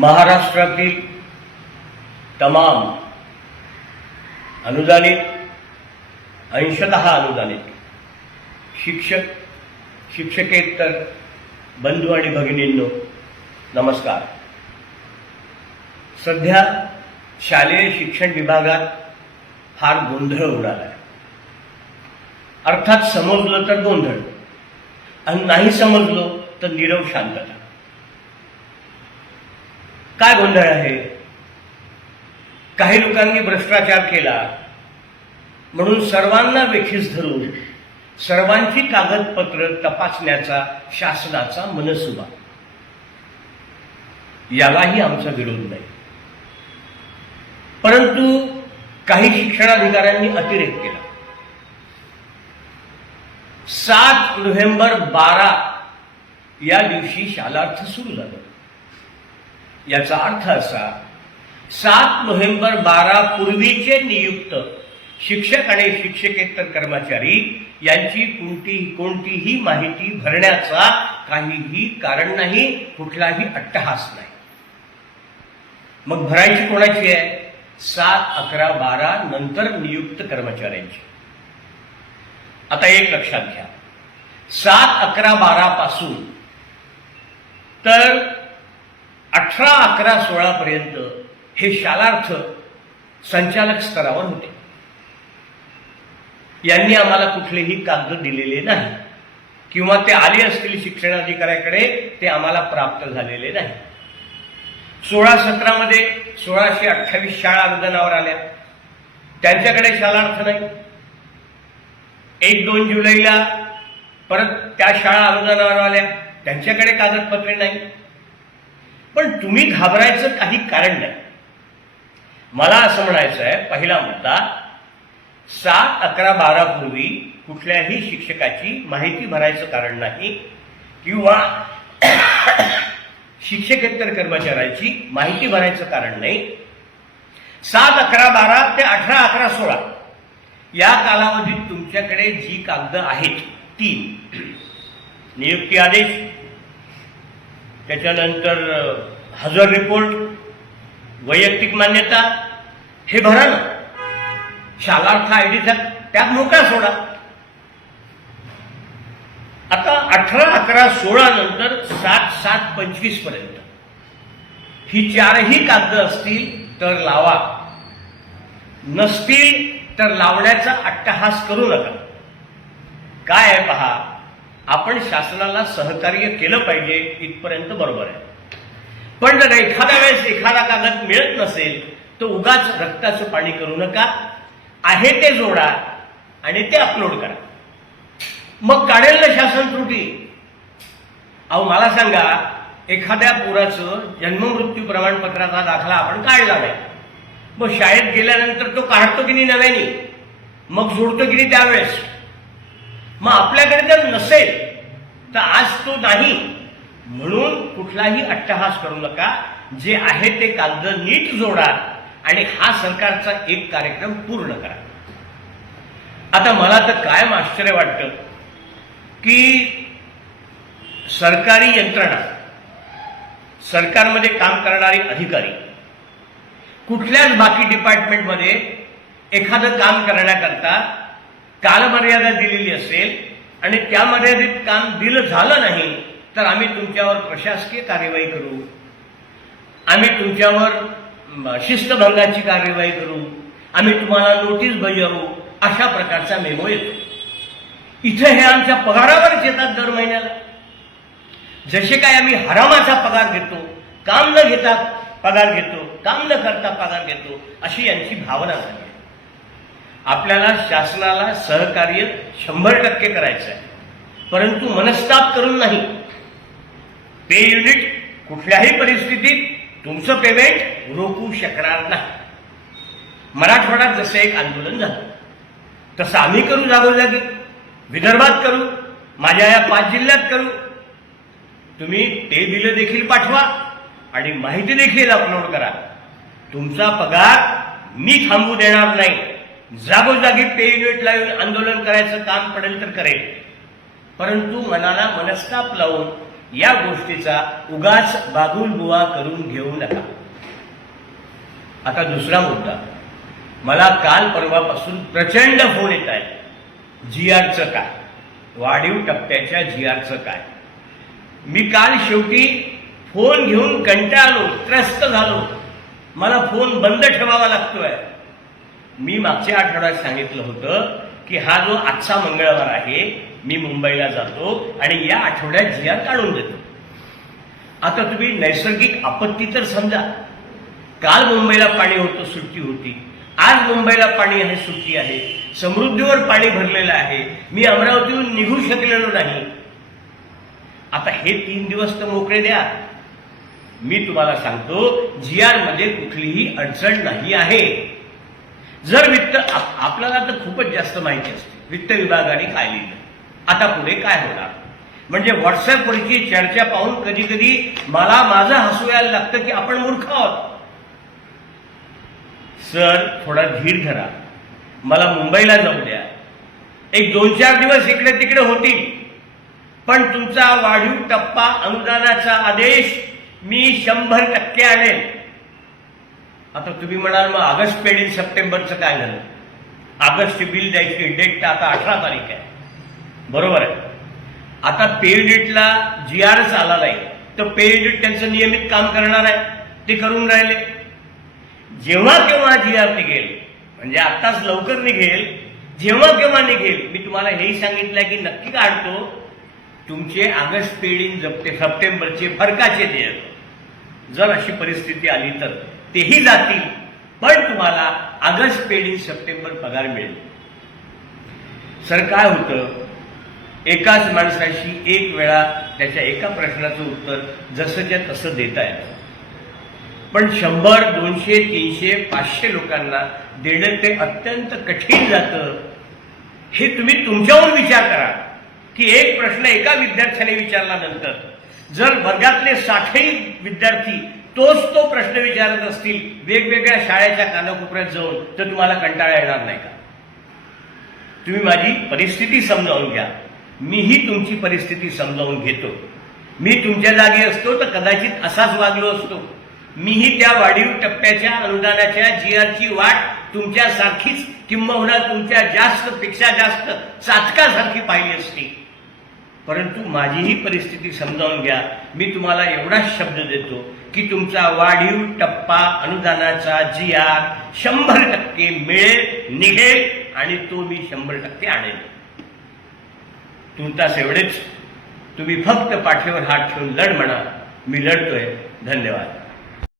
महाराष्ट्रातील तमाम अनुदानित अंशत अनुदानित शिक्षक शिक्षकेतर बंधू आणि भगिनींनो नमस्कार सध्या शालेय शिक्षण विभागात फार गोंधळ उडाला आहे अर्थात समजलं तर गोंधळ आणि नाही समजलो तर निरव शांत काय गोंधळ आहे काही लोकांनी भ्रष्टाचार केला म्हणून सर्वांना वेखीस धरून सर्वांची कागदपत्र तपासण्याचा शासनाचा मनसुबा यालाही आमचा विरोध नाही परंतु काही शिक्षणाधिकाऱ्यांनी अतिरेक केला सात नोव्हेंबर बारा या दिवशी शालार्थ सुरू झालं याचा अर्थ असा सात नोव्हेंबर बारा पूर्वीचे नियुक्त शिक्षक आणि शिक्षकेतर कर्मचारी यांची कोणतीही कोणतीही माहिती भरण्याचा काहीही कारण नाही कुठलाही अट्टहास नाही मग भरायची कोणाची आहे सात अकरा बारा नंतर नियुक्त कर्मचाऱ्यांची आता एक लक्षात घ्या सात अकरा बारा पासून तर अठरा अकरा सोळापर्यंत हे शालार्थ संचालक स्तरावर होते यांनी आम्हाला कुठलेही कागद दिलेले नाही किंवा ते आले असतील शिक्षणाधिकाऱ्याकडे ते आम्हाला प्राप्त झालेले नाही सोळा सतरामध्ये सोळाशे अठ्ठावीस शाळा अनुदानावर आल्या त्यांच्याकडे शालार्थ नाही एक दोन जुलैला परत त्या शाळा अनुदानावर आल्या त्यांच्याकडे कागदपत्रे नाही पण तुम्ही घाबरायचं काही कारण नाही मला असं म्हणायचं आहे पहिला मुद्दा सात अकरा पूर्वी कुठल्याही शिक्षकाची माहिती भरायचं कारण नाही किंवा शिक्षकेतर कर्मचाऱ्यांची माहिती भरायचं कारण नाही सात अकरा बारा ते अठरा अकरा सोळा या कालावधीत तुमच्याकडे जी कागद आहेत ती नियुक्ती आदेश त्याच्यानंतर हजर रिपोर्ट वैयक्तिक मान्यता हे भरा ना शालार्थ आय डीचा त्यात मोकळा सोडा आता अठरा अकरा सोळा नंतर सात सात पंचवीस पर्यंत ही चारही कागद असतील तर लावा नसतील तर लावण्याचा अट्टहास करू नका काय आहे पहा आपण शासनाला सहकार्य केलं पाहिजे इथपर्यंत बरोबर आहे पण जर एखाद्या वेळेस एखादा कागद मिळत नसेल तो उगाच रक्ताचं पाणी करू नका आहे ते जोडा आणि ते अपलोड करा मग काढेल ना शासन त्रुटी अहो मला सांगा एखाद्या पुराचं जन्ममृत्यू प्रमाणपत्राचा दाखला आपण काढला नाही मग शाळेत गेल्यानंतर तो काढतो की नाही नव्याने मग जोडतो की नाही त्यावेळेस मग आपल्याकडे जर नसेल तर आज तो नाही म्हणून कुठलाही अट्टहास करू नका जे आहे ते कागद नीट जोडा आणि हा सरकारचा एक कार्यक्रम पूर्ण करा आता मला तर कायम आश्चर्य वाटतं की सरकारी यंत्रणा सरकारमध्ये काम करणारे अधिकारी कुठल्याच बाकी डिपार्टमेंटमध्ये एखादं काम करण्याकरता कालमर्यादा दिलेली असेल आणि त्या मर्यादित काम दिलं झालं नाही तर आम्ही तुमच्यावर प्रशासकीय कार्यवाही करू आम्ही तुमच्यावर शिस्तभंगाची कार्यवाही करू आम्ही तुम्हाला नोटीस बजावू अशा प्रकारचा मेमो येतो इथं हे आमच्या पगारावरच येतात दर महिन्याला जसे काय आम्ही हरामाचा पगार घेतो काम न घेता पगार घेतो काम न करता पगार घेतो अशी यांची भावना झाली आपल्याला शासनाला सहकार्य शंभर टक्के करायचं आहे परंतु मनस्ताप करून नाही पे युनिट कुठल्याही परिस्थितीत तुमचं पेमेंट रोखू शकणार नाही मराठवाड्यात जसं एक आंदोलन झालं तसं आम्ही करू लागेल विदर्भात करू माझ्या या पाच जिल्ह्यात करू तुम्ही ते बिलं देखील पाठवा आणि माहिती देखील अपलोड करा तुमचा पगार मी थांबू देणार नाही जागोजागी पे युनिट लावून आंदोलन करायचं काम पडेल तर करेल परंतु मनाला मनस्ताप लावून या गोष्टीचा उगाच बुवा करून घेऊ नका आता दुसरा मुद्दा मला काल परवापासून प्रचंड फोन येत आहे जी आरचं काय वाढीव टप्प्याच्या जी काय मी काल शेवटी फोन घेऊन कंटाळलो त्रस्त झालो मला फोन बंद ठेवावा लागतोय मी मागच्या आठवड्यात सांगितलं होतं की हा जो आजचा मंगळवार आहे मी मुंबईला जातो आणि या आठवड्यात जी काढून देतो आता तुम्ही नैसर्गिक आपत्ती तर समजा काल मुंबईला पाणी होतं सुट्टी होती आज मुंबईला पाणी आहे सुट्टी आहे समृद्धीवर पाणी भरलेलं आहे मी अमरावतीहून निघू शकलेलो नाही आता हे तीन दिवस तर मोकळे द्या मी तुम्हाला सांगतो जीआर मध्ये कुठलीही अडचण नाही आहे जर वित्त आपल्याला तर खूपच जास्त माहिती असते वित्त विभागाने काय लिहिलं आता पुढे काय होणार म्हणजे व्हॉट्सअपवरची चर्चा पाहून कधी कधी मला माझं हसू यायला लागतं की आपण मूर्ख आहोत सर थोडा धीर धरा मला मुंबईला जाऊ द्या एक दोन चार दिवस इकडे तिकडे होतील पण तुमचा वाढीव टप्पा अनुदानाचा आदेश मी शंभर टक्के आणेल आता तुम्ही म्हणाल मग ऑगस्ट इन सप्टेंबरचं काय झालं ऑगस्टची बिल द्यायची डेट आता अठरा तारीख आहे बरोबर आहे आता डेटला जी एस आला नाही तर डेट त्यांचं नियमित काम करणार आहे ते करून राहिले जेव्हा केव्हा जी आर निघेल म्हणजे आत्ताच लवकर निघेल जेव्हा केव्हा निघेल मी तुम्हाला हेही सांगितलं की नक्की काढतो तुमचे ऑगस्ट पेडीन जप्ते सप्टेंबरचे फरकाचे देयक जर अशी परिस्थिती आली तर तेही जातील पण तुम्हाला ऑगस्ट पेढी सप्टेंबर पगार मिळेल सर काय होतं एकाच माणसाशी एक वेळा त्याच्या एका प्रश्नाचं उत्तर जसंच्या तसं देता येतं पण शंभर दोनशे तीनशे पाचशे लोकांना देणं ते अत्यंत कठीण जातं हे तुम्ही तुमच्यावर विचार करा की एक प्रश्न एका विद्यार्थ्याने विचारल्यानंतर जर वर्गातले साठही विद्यार्थी तोच तो प्रश्न विचारत असतील वेगवेगळ्या शाळेच्या कानाकोपऱ्यात जाऊन तर तुम्हाला कंटाळा येणार नाही का तुम्ही माझी परिस्थिती समजावून घ्या मीही तुमची परिस्थिती समजावून घेतो मी तुमच्या जागी असतो तर कदाचित असाच वागलो असतो मीही त्या वाढीव टप्प्याच्या अनुदानाच्या जी आरची वाट तुमच्यासारखीच किंबहुना तुमच्या जास्त पेक्षा जास्त चाचकासारखी पाहिली असती परंतु माझीही परिस्थिती समजावून घ्या मी तुम्हाला एवढाच शब्द देतो की तुमचा वाढीव टप्पा अनुदानाचा जिया शंभर टक्के मिळेल निघेल आणि तो मी शंभर टक्के आणेल तुमचा एवढेच तुम्ही फक्त पाठीवर हात ठेवून लढ म्हणा मी लढतोय धन्यवाद